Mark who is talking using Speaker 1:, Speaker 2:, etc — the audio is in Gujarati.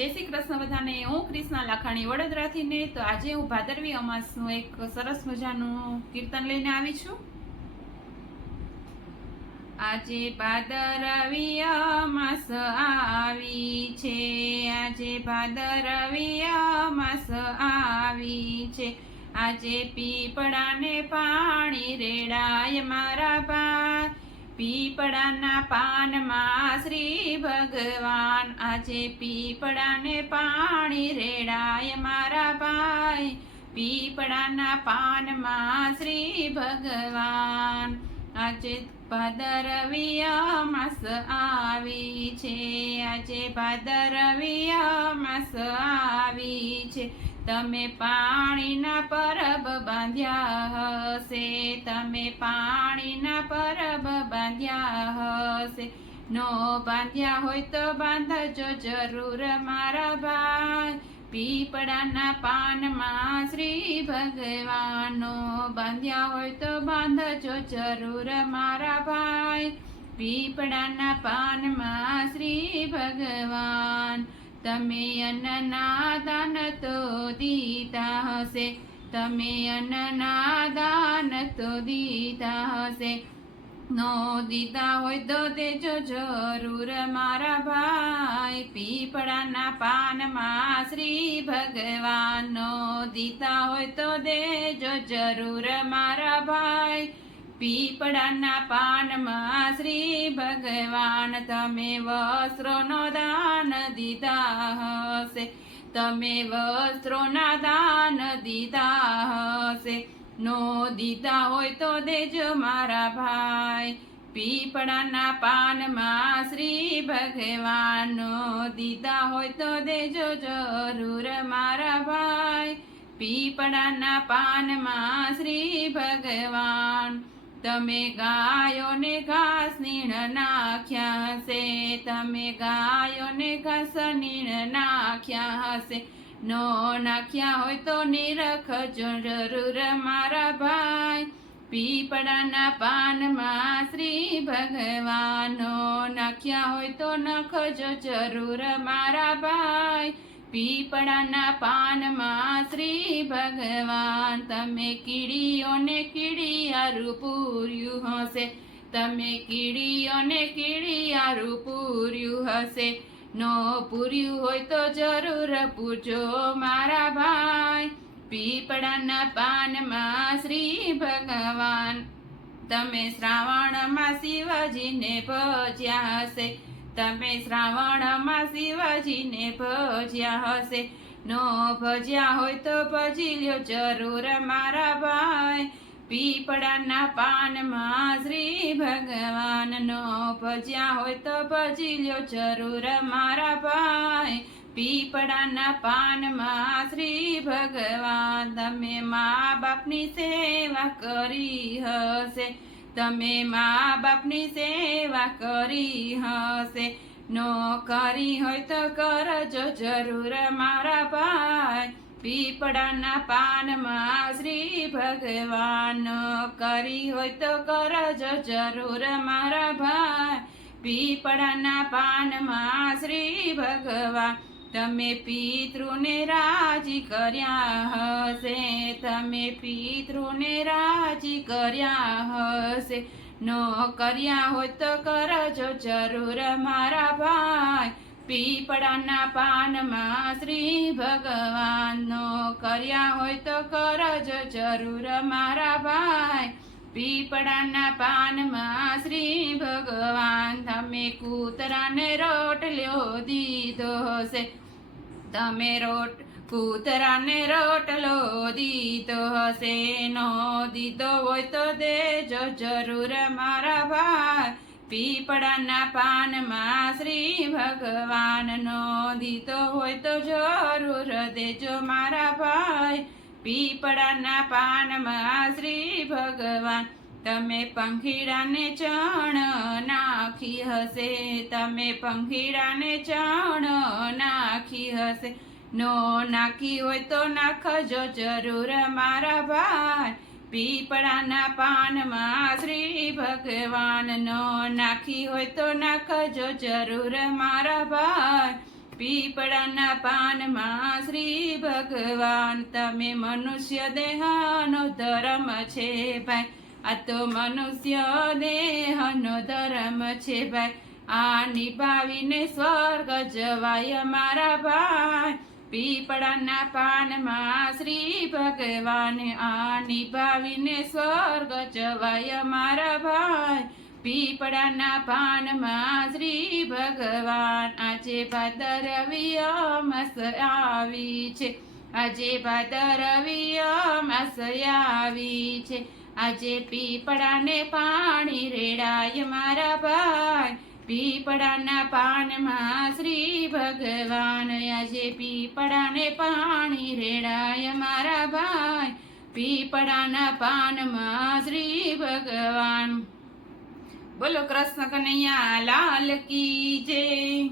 Speaker 1: જય શ્રી કૃષ્ણ બધાને. હું કૃષ્ણા લાખાણી વડોદરાથી ને તો આજે હું ભાદરવી અમાસનું એક સરસ મજાનું કીર્તન લઈને આવી છું. આજે ભાદરવી અમાસ આવી છે. આજે ભાદરવી અમાસ આવી છે. આજે પીપળાને પાણી રેડાય મારા બા પીપળાના પાનમાં શ્રી ભગવાન. આજે પીપળાને પાણી રેડાય મારા ભાઈ. પીપળાના પાનમાં શ્રી ભગવાન. આજે ભાદરવીય માસ આવી છે. આજે ભાદરવીય માસ આવી છે. તમે પાણીના પરબ બાંધ્યા હશે, તમે પાણીના પરબ બાંધ્યા હશે. નો બાંધ્યા હોય તો બાંધજો જરૂર મારા ભાઈ. પીપળાના પાનમાં શ્રી ભગવાનનો બાંધ્યા હોય તો બાંધજો જરૂર મારા ભાઈ. પીપળાના પાનમાં શ્રી ભગવાન તમે અન્નના દાન તો દીતા હશે. તમે અન્નના દાન તો દીતા હશે. નો દીતા હોય તો દેજો જરૂર મારા ભાઈ. પીપળાના પાનમાં શ્રી ભગવાનનો દીતા હોય તો દેજો જરૂર મારા ભાઈ. પીપળાના પાનમાં શ્રી ભગવાન તમે વસ્ત્રોનો દાન દીધા હશે. તમે વસ્ત્રોના દાન દીધા હશે. નો દીધા હોય તો દેજો મારા ભાઈ. પીપળાના પાનમાં શ્રી ભગવાનનો દીધા હોય તો દેજો જરૂર મારા ભાઈ. પીપળાના પાનમાં શ્રી ભગવાન તમે ગાયોને ઘાસ નીણ નાખ્યા હશે. તમે ગાયોને ઘાસ નીણ નાખ્યા હશે. નો નાખ્યા હોય તો નિરખજો જરૂર મારા ભાઈ. પીપળાના પાનમાં શ્રી ભગવાનનો નાખ્યા હોય તો નખજો જરૂર મારા ભાઈ. પીપળાના પાનમાં શ્રી ભગવાન, તમે કીડીઓને કીડિયારું પૂર્યું હશે. તમે કીડીઓને કીડિયારું પૂર્યું હશે. નો પૂર્યું હોય તો જરૂર પૂજો મારા ભાઈ. પીપળાના પાનમાં શ્રી ભગવાન, તમે શ્રાવણમાં શિવજીને ભજ્યા હશે. તમે શ્રાવણમાં શિવજીને ભજ્યા હશે. નો ભજ્યા હોય તો ભજી લ્યો જરૂર મારા ભાઈ. પીપળાના પાનમાં શ્રી ભગવાનનો ભજ્યા હોય તો ભજી લ્યો જરૂર મારા ભાઈ. પીપળાના પાનમાં શ્રી ભગવાન, તમે મા બાપની સેવા કરી હશે. તમે મા બાપની સેવા કરી હશે. નો કરી હોય તો કરજો જરૂર મારા ભાઈ. પીપળાના પાનમાં શ્રી ભગવાન. કરી હોય તો કરજો જરૂર મારા ભાઈ. પીપળાના પાનમાં શ્રી ભગવાન. તમે પિતૃને રાજી કર્યા હશે, તમે પિતૃને રાજી કર્યા હશે. ન કર્યા હોય તો કરજો જરૂર મારા ભાઈ. પીપળાના પાનમાં શ્રી ભગવાનનો કર્યા હોય તો કરજો જરૂર મારા ભાઈ. પીપળાના પાનમાં શ્રી ભગવાન, તમે કૂતરાને રોટલ્યો દીધો હશે. તમે રોટ કૂતરાને રોટલો દીધો હશે, નો દીધો હોય તો દેજો, જરૂર મારા ભાઈ પીપળાના પાનમાં શ્રી ભગવાનનો દીધો હોય તો જરૂર દેજો મારા ભાઈ. પીપળાના પાનમાં શ્રી ભગવાન તમે પંખીડાને ચણ નાખી હશે, તમે પંખીડાને ચણ નાખી હશે. નો નાખી હોય તો નાખજો જરૂર મારા ભાઈ. પીપળાના પાનમાં શ્રી ભગવાન, નો નાખી હોય તો નાખજો જરૂર મારા ભાઈ. પીપળાના પાનમાં શ્રી ભગવાન, તમે મનુષ્ય દેહનો ધર્મ છે ભાઈ. આ તો મનુષ્ય દેહનો ધર્મ છે ભાઈ. આ નિભાવીને સ્વર્ગ જવાય મારા ભાઈ. પીપળાના પાનમાં શ્રી ભગવાન આ નિભાવીને સ્વર્ગ જવાય મારા ભાઈ. પીપળાના પાનમાં શ્રી ભગવાન આજે ભાદરવી વિયમસ આવી છે. આજે ભાદરવી અમાસ આવી છે. આજે પીપળાને પાણી રેડાય મારા ભાઈ. પીપળાના પાનમાં શ્રી ભગવાન. આજે પીપળાને પાણી રેડાય મારા ભાઈ. પીપળાના પાનમાં શ્રી ભગવાન. બોલો કૃષ્ણ કનૈયા, લાલ કી જય.